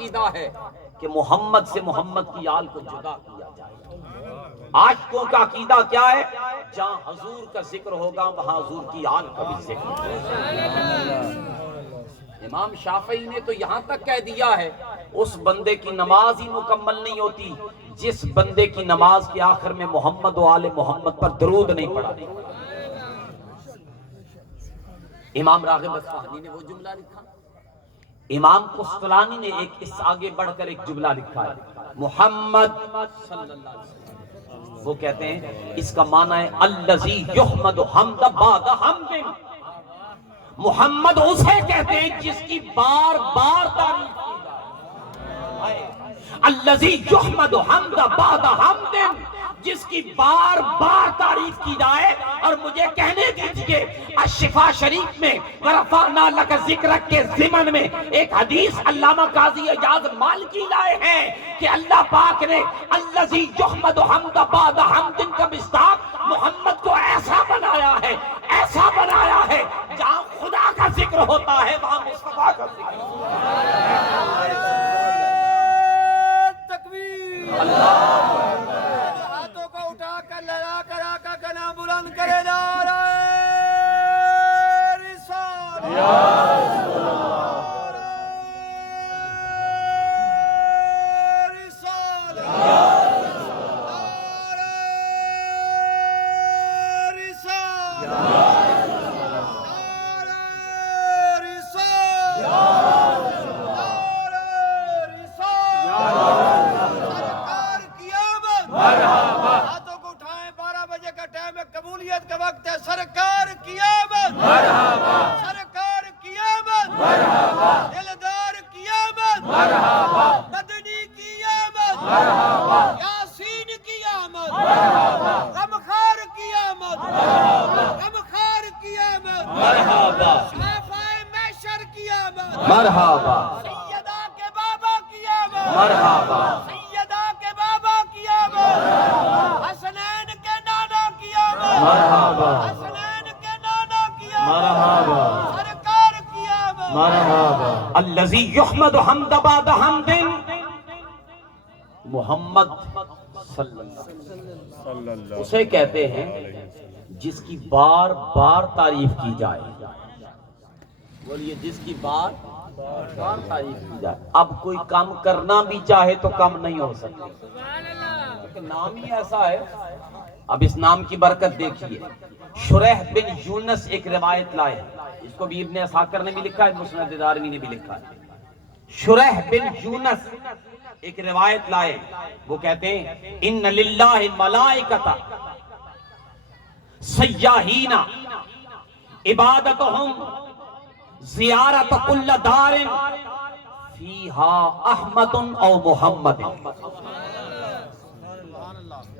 عقیدہ ہے کہ محمد سے محمد کی آل کو جدا کیا جائے۔ عاشقوں کا عقیدہ کیا ہے؟ جہاں حضور کا ذکر ہوگا وہاں حضور کی آل کا بھی ذکر ہوگا۔ امام شافعی نے تو یہاں تک کہہ دیا ہے اس بندے کی نماز ہی مکمل نہیں ہوتی جس بندے کی نماز کے آخر میں محمد و آل محمد پر درود نہیں پڑا۔ امام راغب اصفہانی نے وہ جملہ لکھا، امام قسطلانی نے ایک اس آگے بڑھ کر ایک جملہ لکھا ہے، محمد صلی اللہ علیہ وسلم، وہ کہتے ہیں اس کا معنی ہے الذی یحمد حمد بعد حمد، محمد اسے کہتے ہیں جس کی بار بار تعریف کی جائے، الذی یحمد حمد بعد حمد، جس کی بار بار تعریف کی جائے۔ اور مجھے کہنے دیجئے الشفا شریف میں ورفعنا لک ذکرک کے ضمن میں ایک حدیث علامہ قاضی اعجاز مالکی لائے ہیں کہ اللہ پاک نے الذی یحمد حمد بعد حمد کا مصداق محمد کو ایسا بنایا ہے، ایسا بنایا ہے جہاں خدا کا ذکر ہوتا ہے وہاں مصطفیٰ کا ذکر ہوتا ہے۔ تکبیر، اللہ ہاتھوں کو اٹھا کر لڑا کر آقا کا نام بلند کرے نعرہ رسالت، قبولیت کا وقت ہے، سرکار کی آمد، مرحبا، سرکار کی آمد، مرحبا، دلدار کی آمد، مرحبا، مدنی کی آمد، مرحبا، یاسین کی آمد، مرحبا، غمخار کی آمد، مرحبا، غمخار کی آمد، مرحبا، صافائے محشر کی آمد، مرحبا، سیدہ کے بابا کی آمد، مرحبا، سیدہ کے بابا کی آمد، حسنین کے نانا کی آمد، مرحبا، حسنین کے نانا کی آمد، مرحبا، سرکار کی آمد، مرحبا، الذی یحمد حمد بعد حمد، محمد صلی اللہ علیہ وسلم اسے کہتے ہیں جس کی بار بار تعریف کی جائے۔ بولیے جس کی بار بار تعریف کی جائے۔ اب کوئی کام کرنا بھی چاہے تو کم نہیں ہو سکتا کیونکہ نام ہی ایسا ہے۔ اب اس نام کی برکت دیکھیے، شریح بن یونس ایک روایت لائے، اس کو بھی ابن اسحاق نے بھی لکھا ہے، مسند دارمی نے بھی لکھا ہے۔ شریح بن یونس ایک روایت لائے، وہ کہتے ہیں ان للہ ملائکۃ سیاحین عبادتہم زیارت کل دار فیہا احمد او محمد۔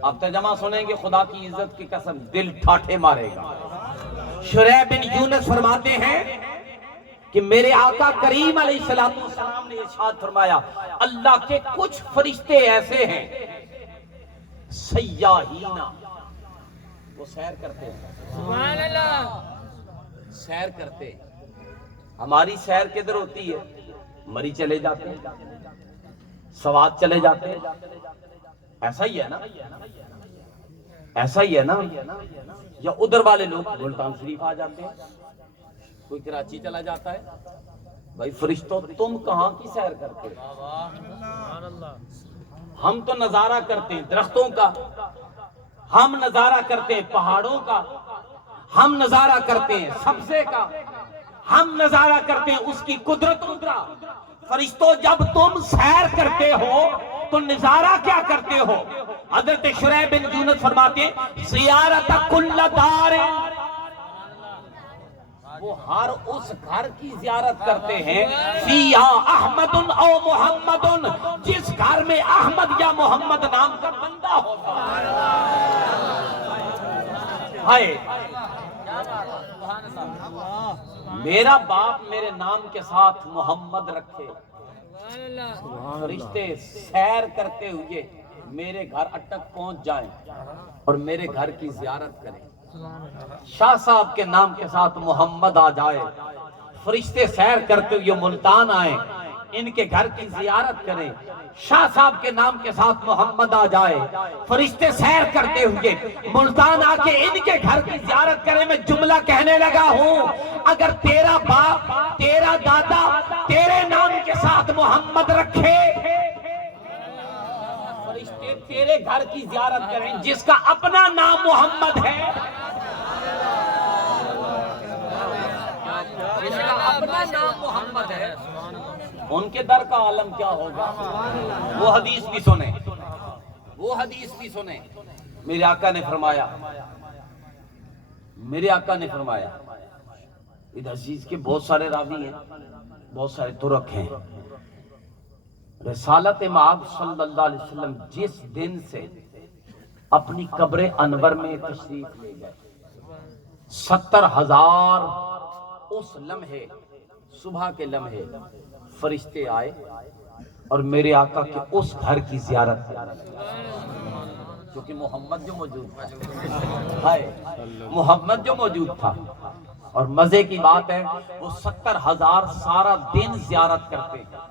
اب ترجمہ سنیں گے، خدا کی عزت کی قسم دل ٹھاٹھے مارے گا۔ شریح بن یونس فرماتے ہیں کہ میرے آقا کریم علیہ السلام نے ارشاد فرمایا اللہ کے کچھ فرشتے ایسے ہیں سیاحین، وہ سیر کرتے ہیں، سبحان اللہ، سیر کرتے ہیں۔ ہماری سیر کدھر ہوتی ہے؟ مری چلے جاتے ہیں، سوات چلے جاتے ہیں، ایسا ہی ہے نا، ایسا ہی ہے نا، یا ادھر والے لوگ ملتان شریف آ جاتے ہیں، کوئی کراچی چلا جاتا ہے۔ بھائی فرشتوں تم کہاں کی سیر کرتے ہو؟ ہم تو نظارہ کرتے ہیں درختوں کا، ہم نظارہ کرتے ہیں پہاڑوں کا، ہم نظارہ کرتے ہیں سبزے کا، ہم نظارہ کرتے ہیں اس کی قدرتوں کا۔ فرشتوں جب تم سیر کرتے ہو تو نظارہ کیا کرتے ہو؟ حضرت شریح بن یونس فرماتے ہیں زیارت کل دار، وہ ہر اس گھر کی زیارت کرتے ہیں فیہا احمد او محمد، جس گھر میں احمد یا محمد نام کا بندہ ہوتا ہے۔ میرا باپ میرے نام کے ساتھ محمد رکھے، فرشتے سیر کرتے ہوئے میرے گھر اٹک پہنچ جائیں اور میرے گھر کی زیارت کریں۔ شاہ صاحب کے نام کے ساتھ محمد آ جائے، فرشتے سیر کرتے ہوئے ملتان آئیں، ان کے گھر کی زیارت کریں، شاہ صاحب کے نام کے ساتھ محمد آ جائے، فرشتے سیر کرتے ہوئے ملتان آ کے ان کے گھر کی زیارت کریں۔ میں جملہ کہنے لگا ہوں، اگر تیرا باپ تیرا دادا تیرے نام کے ساتھ محمد رکھے، فرشتے تیرے گھر کی زیارت کریں جس کا اپنا نام محمد ہے، جس کا اپنا نام محمد ہے، ان کے در کا عالم کیا ہوگا؟ وہ حدیث بھی سنیں، وہ حدیث بھی سنیں۔ میرے آقا نے فرمایا، میرے آقا نے فرمایا، اس حدیث کے بہت سارے راوی ہیں، بہت سارے طرق ہیں۔ رسالت مآب صلی اللہ علیہ وسلم جس دن سے اپنی قبر انور میں تشریف لے گئے، 70,000 اس لمحے، صبح کے لمحے فرشتے آئے اور میرے آقا کے اس گھر کی زیارت کی، کیونکہ محمد جو موجود تھا، محمد جو موجود تھا۔ اور مزے کی بات ہے، وہ 70,000 سارا دن زیارت کرتے ہیں۔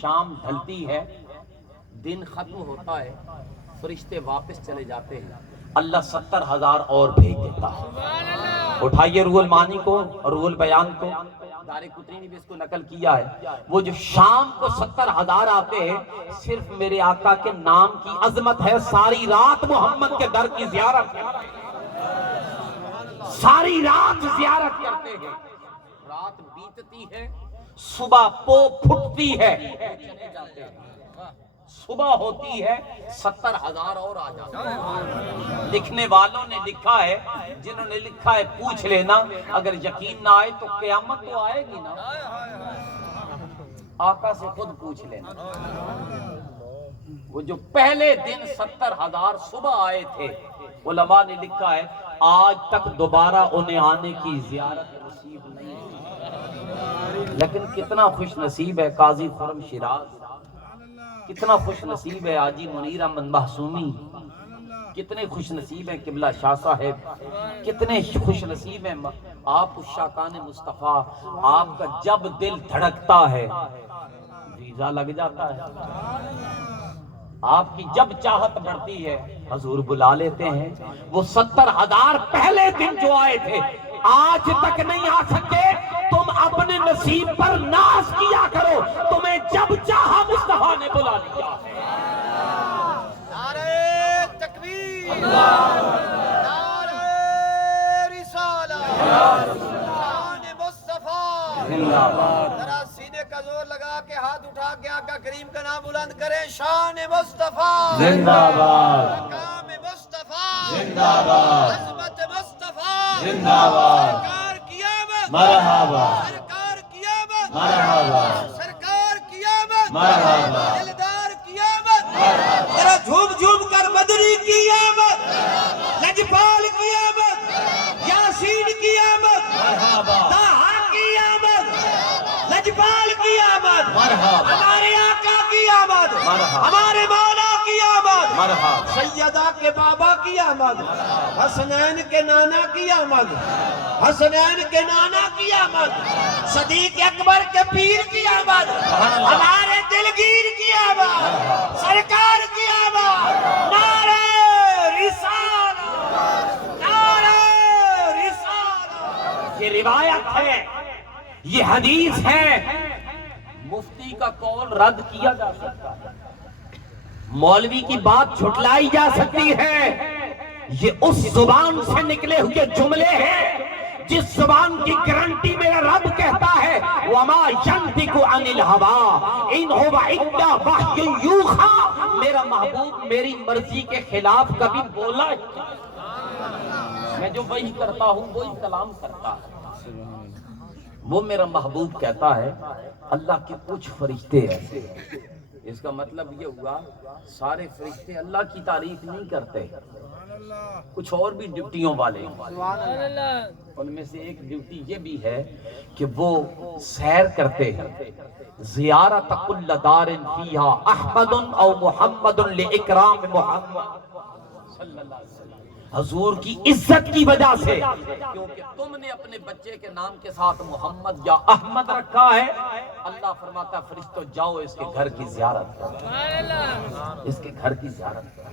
شام ڈھلتی ہے، دن ختم ہوتا ہے، فرشتے واپس چلے جاتے ہیں، اللہ 70,000 اور بھیج دیتا ہے۔ اٹھائیے روح المعانی کو اور روح البیان کو، دار قطنی نے بھی اس کو نقل کیا ہے۔ وہ جو شام کو 70,000 آتے ہیں، صرف میرے آقا کے نام کی عظمت ہے، ساری رات محمد کے در کی زیارت کرتے ہیں، ساری رات زیارت کرتے ہیں۔ رات بیتتی ہے، صبح پو پھٹتی ہے، چلے جاتے ہیں، صبح ہوتی ہے، 70,000 اور آ جاتے ہیں۔ لکھنے والوں نے لکھا ہے، جنہوں نے لکھا ہے پوچھ لینا، اگر یقین نہ آئے تو قیامت تو آئے گی نا، آقا سے خود پوچھ لینا۔ وہ جو پہلے دن 70,000 صبح آئے تھے، علماء نے لکھا ہے آج تک دوبارہ انہیں آنے کی زیارت نصیب نہیں ہوئی۔ لیکن کتنا خوش نصیب ہے قاضی خرم شیراز، کتنا خوش نصیب ہے حاجی منیر احمد محسومی، کتنے خوش نصیب ہیں قبلہ شاہ صاحب، کتنے خوش نصیب ہیں آپ الشاکان مصطفیٰ۔ آپ کا جب دل دھڑکتا ہے ویزا لگ جاتا ہے، آپ کی جب چاہت بڑھتی ہے حضور بلا لیتے ہیں۔ وہ 70,000 پہلے دن جو آئے تھے آج تک نہیں آ سکے۔ تم اپنے نصیب پر ناز کیا کرو، تمہیں جب چاہا مصطفیٰ نے بلا لیا ہے۔ نعرہ تکبیر، نعرہ رسالہ، شان مصطفیٰ زندہ باد۔ ذرا سینے کا زور لگا کے ہاتھ اٹھا کے آقا کریم کا نام بلند کریں، شان مصطفیٰ زندہ باد، مقام مصطفیٰ زندہ باد، عظمت مصطفیٰ زندہ باد، سرکار کی آمد، مرحبا، سرکار کی آمد، مرحبا، سرکار کی آمد، مرحبا، دلدار کی آمد، ذرا جھوم جھوم کر مدنی کی آمد، لجپال کی آمد، یاسین کی آمد، طٰہٰ کی آمد، لجپال کی آمد، ہمارے آقا کی آمد، ہمارے مولا کی آمد، سیدہ کے بابا کی آمد، حسنین کے نانا کی آمد، حسنین کے نانا کی آمد، صدیق اکبر کے پیر کی آمد، ہمارے دلگیر کی آمد، سرکار کی آمد، نعرہ رسالہ، نعرہ رسالہ۔ یہ روایت ہے، یہ حدیث ہے، مفتی کا قول رد کیا جا سکتا ہے، مولوی کی بات جھٹلائی جا سکتی ہے، یہ اس زبان سے نکلے ہوئے جملے ہیں جس زبان کی گارنٹی میرا رب کہتا ہے وَمَا يَنْطِقُ عَنِ الْهَوَىٰ إِنْ هُوَ إِلَّا وَحْيٌ يُوحَىٰ۔ میرا محبوب میری مرضی کے خلاف کبھی بولا نہیں، میں جو وہی کرتا ہوں وہی کلام کرتا ہوں۔ وہ میرا محبوب کہتا ہے اللہ کے کچھ فرشتے ایسے ہیں، اس کا مطلب یہ ہوا سارے فرشتے اللہ کی تعریف نہیں کرتے، کچھ اور بھی ڈیوٹیوں والے ہیں۔ ان میں سے ایک ڈیوٹی یہ بھی ہے کہ وہ سیر کرتے ہیں، زیارت کل دار فیہا احمد او محمد لاکرام محمد صلی اللہ علیہ وسلم۔ حضور کی عزت کی وجہ سے، کیونکہ تم نے اپنے بچے کے نام کے ساتھ محمد یا احمد رکھا ہے، اللہ فرماتا ہے فرشتوں جاؤ اس کے گھر کی زیارت کرو، اس کے گھر کی زیارت کرو۔